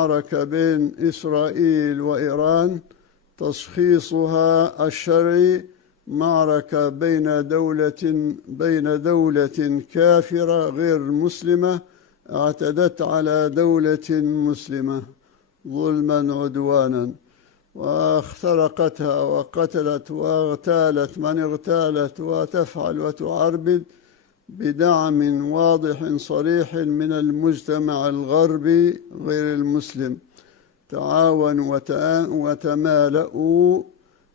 المعركة بين إسرائيل وإيران تشخيصها الشرعي معركة بين دولة كافرة غير مسلمة اعتدت على دولة مسلمة ظلما عدوانا، واخترقتها وقتلت واغتالت من اغتالت وتفعل وتعربد بدعم واضح صريح من المجتمع الغربي غير المسلم. تعاونوا وتمالؤوا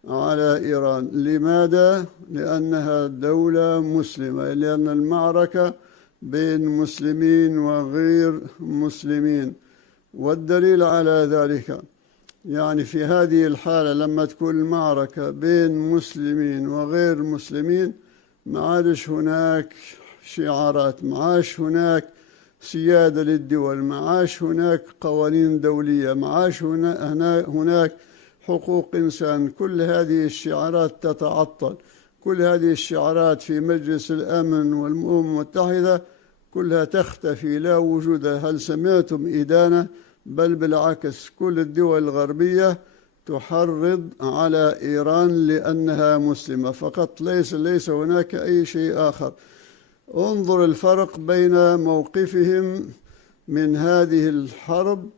على إيران. لماذا؟ لأنها دولة مسلمة، لأن المعركة بين مسلمين وغير مسلمين. والدليل على ذلك يعني في هذه الحالة لما تكون المعركة بين مسلمين وغير مسلمين ما عادش هناك شعارات، ما عادش هناك سيادة للدول، ما عادش هناك قوانين دولية، ما عادش هناك حقوق إنسان. كل هذه الشعارات تتعطل. كل هذه الشعارات في مجلس الأمن والأمم المتحدة كلها تختفي، لا وجود. هل سمعتم إدانة؟ بل بالعكس، كل الدول الغربية تحرض على إيران لأنها مسلمة فقط، ليس هناك أي شيء آخر. انظر الفرق بين موقفهم من هذه الحرب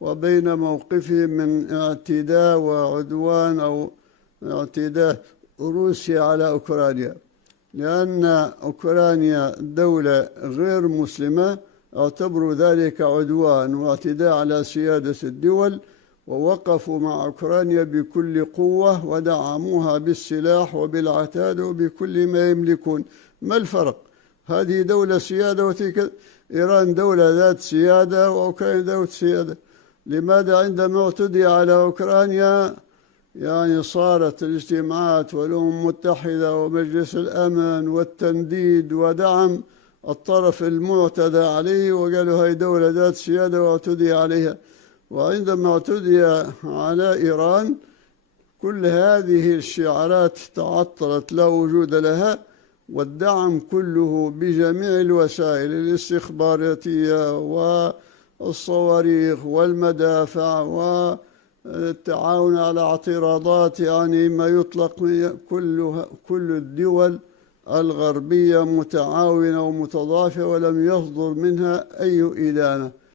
وبين موقفهم من اعتداء وعدوان أو اعتداء روسيا على أوكرانيا. لأن أوكرانيا دولة غير مسلمة اعتبروا ذلك عدوان واعتداء على سيادة الدول، ووقفوا مع أوكرانيا بكل قوة ودعموها بالسلاح وبالعتاد وبكل ما يملكون. ما الفرق؟ هذه دولة سيادة وتلك إيران دولة ذات سيادة وأوكرانيا ذات سيادة. لماذا عندما اعتدي على أوكرانيا يعني صارت الاجتماعات والأمم المتحدة ومجلس الأمن والتنديد ودعم الطرف المعتدى عليه، وقالوا هاي دولة ذات سيادة واعتدي عليها. وعندما اعتدي على إيران كل هذه الشعارات تعطلت، لا وجود لها، والدعم كله بجميع الوسائل الاستخباراتية والصواريخ والمدافع والتعاون على اعتراضات يعني ما يطلق كل الدول الغربية متعاونة ومتضافرة ولم يصدر منها أي إدانة.